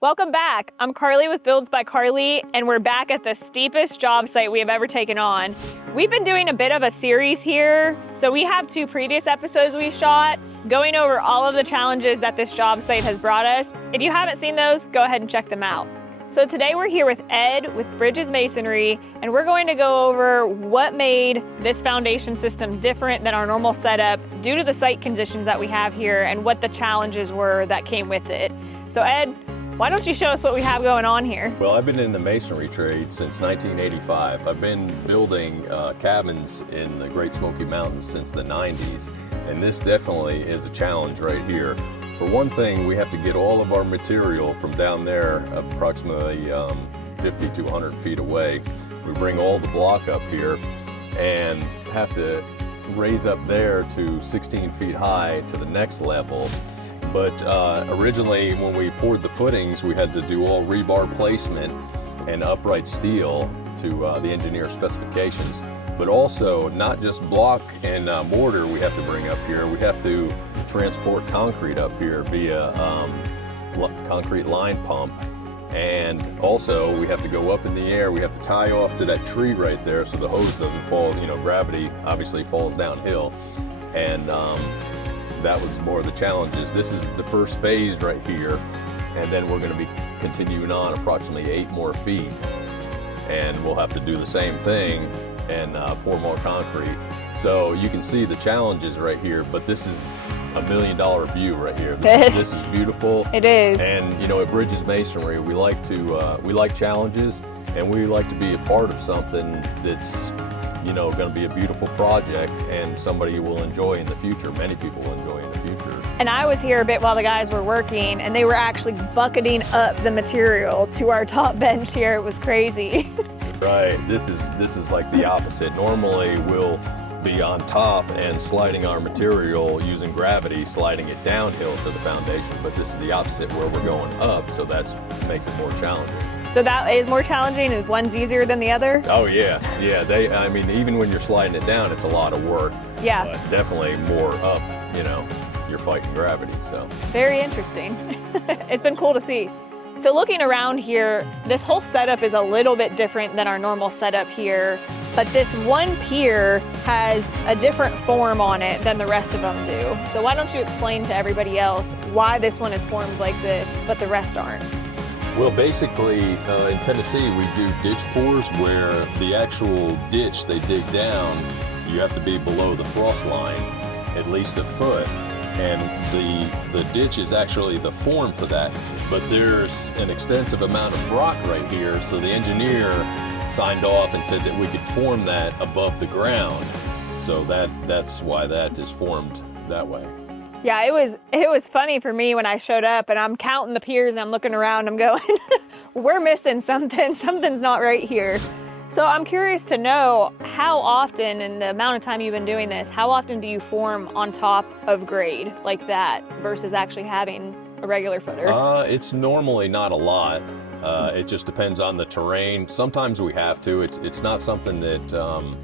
Welcome back. I'm Carly with Builds by Carly, and we're back at the steepest job site we have ever taken on. We've been doing a bit of a series here, so we have 2 previous episodes we shot going over all of the challenges that this job site has brought us. If you haven't seen those, go ahead and check them out. So today we're here with Ed with Bridges Masonry, and we're going to go over what made this foundation system different than our normal setup due to the site conditions that we have here and what the challenges were that came with it. So Ed, why don't you show us what we have going on here? Well, I've been in the masonry trade since 1985. I've been building cabins in the Great Smoky Mountains since the 90s, and this definitely is a challenge right here. For one thing, we have to get all of our material from down there, approximately 50 to 100 feet away. We bring all the block up here and have to raise up there to 16 feet high to the next level. But originally, when we poured the footings, we had to do all rebar placement and upright steel to the engineer specifications. But also, not just block and mortar we have to bring up here, we have to transport concrete up here via concrete line pump. And also, we have to go up in the air, we have to tie off to that tree right there so the hose doesn't fall. You know, gravity obviously falls downhill. And that was more of the challenges. This is the first phase right here, and then we're going to be continuing on approximately 8 more feet, and we'll have to do the same thing and pour more concrete. So you can see the challenges right here, but this is a $1 million view right here. This is beautiful. It is. And you know, at Bridges Masonry, we like challenges, and we like to be a part of something that's, you know, going to be a beautiful project and somebody will enjoy in the future. Many people will enjoy in the future. And I was here a bit while the guys were working, and they were actually bucketing up the material to our top bench here. It was crazy. Right. This is like the opposite. Normally we'll be on top and sliding our material using gravity, sliding it downhill to the foundation. But this is the opposite, where we're going up, so that makes it more challenging. So that is more challenging, and one's easier than the other? Oh yeah, yeah. I mean, even when you're sliding it down, it's a lot of work. Yeah. But definitely more up, you know, you're fighting gravity, so. Very interesting. It's been cool to see. So looking around here, this whole setup is a little bit different than our normal setup here, but this one pier has a different form on it than the rest of them do. So why don't you explain to everybody else why this one is formed like this, but the rest aren't? Well, basically, in Tennessee, we do ditch pours where the actual ditch they dig down, you have to be below the frost line, at least a foot. And the ditch is actually the form for that. But there's an extensive amount of rock right here, so the engineer signed off and said that we could form that above the ground. So that's why that is formed that way. Yeah, it was funny for me when I showed up and I'm counting the piers and I'm looking around, I'm going, we're missing something, something's not right here. So I'm curious to know how often, in the amount of time you've been doing this, how often do you form on top of grade like that versus actually having a regular footer? It's normally not a lot. It just depends on the terrain. Sometimes we have to. It's not something that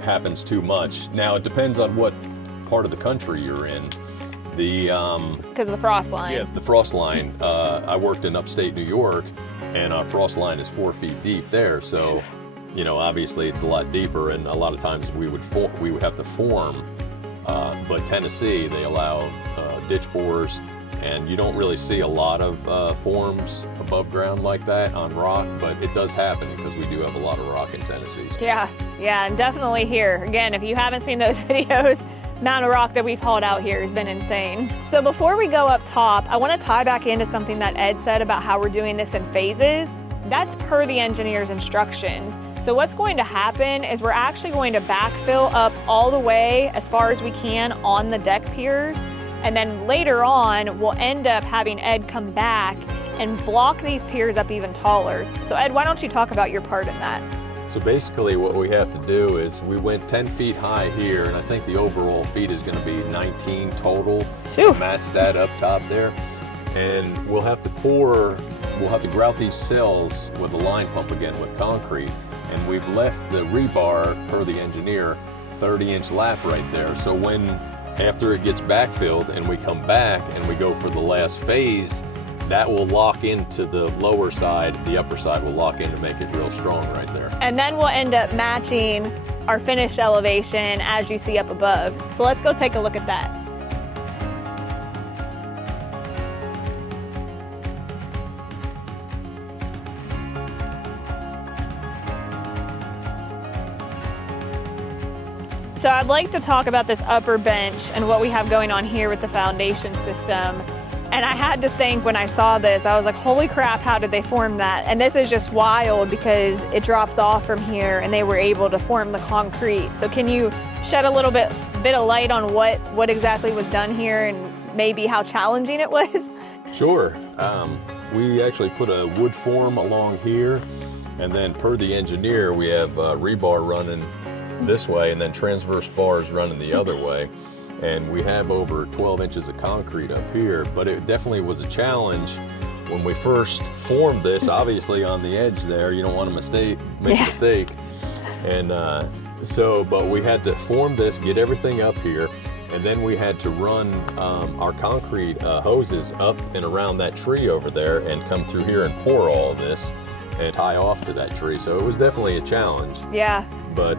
happens too much. Now, it depends on what part of the country you're in. Because of the frost line. Yeah, the frost line. I worked in upstate New York, and our frost line is 4 feet deep there. So, you know, obviously it's a lot deeper, and a lot of times we would have to form. But Tennessee, they allow ditch bores, and you don't really see a lot of forms above ground like that on rock, but it does happen because we do have a lot of rock in Tennessee. Yeah, and definitely here. Again, if you haven't seen those videos, amount of rock that we've hauled out here has been insane. So before we go up top, I want to tie back into something that Ed said about how we're doing this in phases. That's per the engineer's instructions. So what's going to happen is we're actually going to backfill up all the way as far as we can on the deck piers. And then later on, we'll end up having Ed come back and block these piers up even taller. So Ed, why don't you talk about your part in that? So basically what we have to do is we went 10 feet high here, and I think the overall feet is going to be 19 total. Phew. Match that up top there. And we'll have to grout these cells with a line pump again with concrete. And we've left the rebar, per the engineer, 30-inch lap right there. So after it gets backfilled and we come back and we go for the last phase, that will lock into the lower side. The upper side will lock in to make it real strong right there. And then we'll end up matching our finished elevation as you see up above. So let's go take a look at that. So I'd like to talk about this upper bench and what we have going on here with the foundation system. And I had to think when I saw this, I was like, holy crap, how did they form that? And this is just wild because it drops off from here and they were able to form the concrete. So can you shed a little bit of light on what exactly was done here and maybe how challenging it was? Sure. We actually put a wood form along here, and then per the engineer, we have rebar running this way and then transverse bars running the other way. And we have over 12 inches of concrete up here, but it definitely was a challenge when we first formed this. Obviously on the edge there, you don't want to make a mistake. And but we had to form this, get everything up here, and then we had to run our concrete hoses up and around that tree over there and come through here and pour all of this and tie off to that tree. So it was definitely a challenge. Yeah. But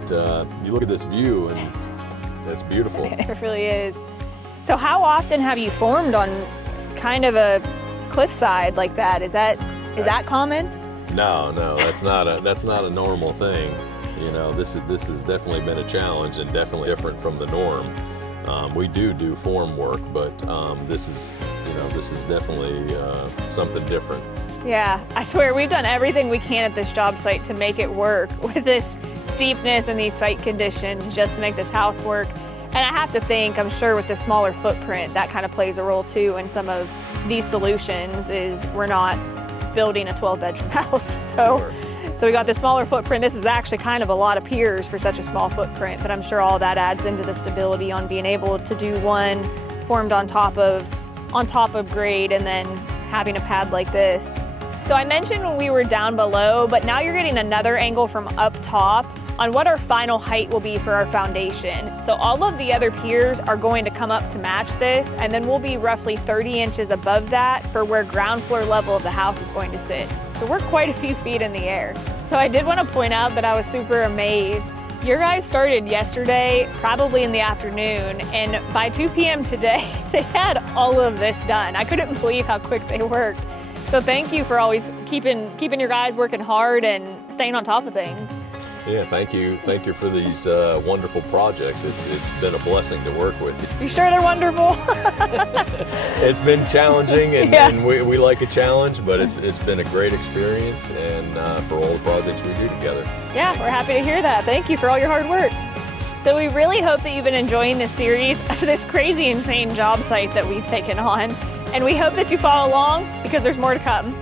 you look at this view and it's beautiful. It really is. So how often have you formed on kind of a cliffside like that? Is that common? No, that's not a normal thing. You know, this has definitely been a challenge and definitely different from the norm. We do form work, but this is definitely something different. Yeah, I swear we've done everything we can at this job site to make it work with this steepness and these site conditions just to make this house work. And I have to think, I'm sure with the smaller footprint, that kind of plays a role too in some of these solutions is we're not building a 12-bedroom house. So we got the smaller footprint. This is actually kind of a lot of piers for such a small footprint, but I'm sure all that adds into the stability on being able to do one formed on top of grade and then having a pad like this. So I mentioned when we were down below, but now you're getting another angle from up top on what our final height will be for our foundation. So all of the other piers are going to come up to match this, and then we'll be roughly 30 inches above that for where ground floor level of the house is going to sit. So we're quite a few feet in the air. So I did want to point out that I was super amazed. Your guys started yesterday, probably in the afternoon, and by 2 p.m. today, they had all of this done. I couldn't believe how quick they worked. So thank you for always keeping your guys working hard and staying on top of things. Yeah, thank you for these wonderful projects. It's been a blessing to work with. You sure they're wonderful? It's been challenging, and we like a challenge, but it's been a great experience, and for all the projects we do together. Yeah, we're happy to hear that. Thank you for all your hard work. So we really hope that you've been enjoying this series of this crazy, insane job site that we've taken on. And we hope that you follow along because there's more to come.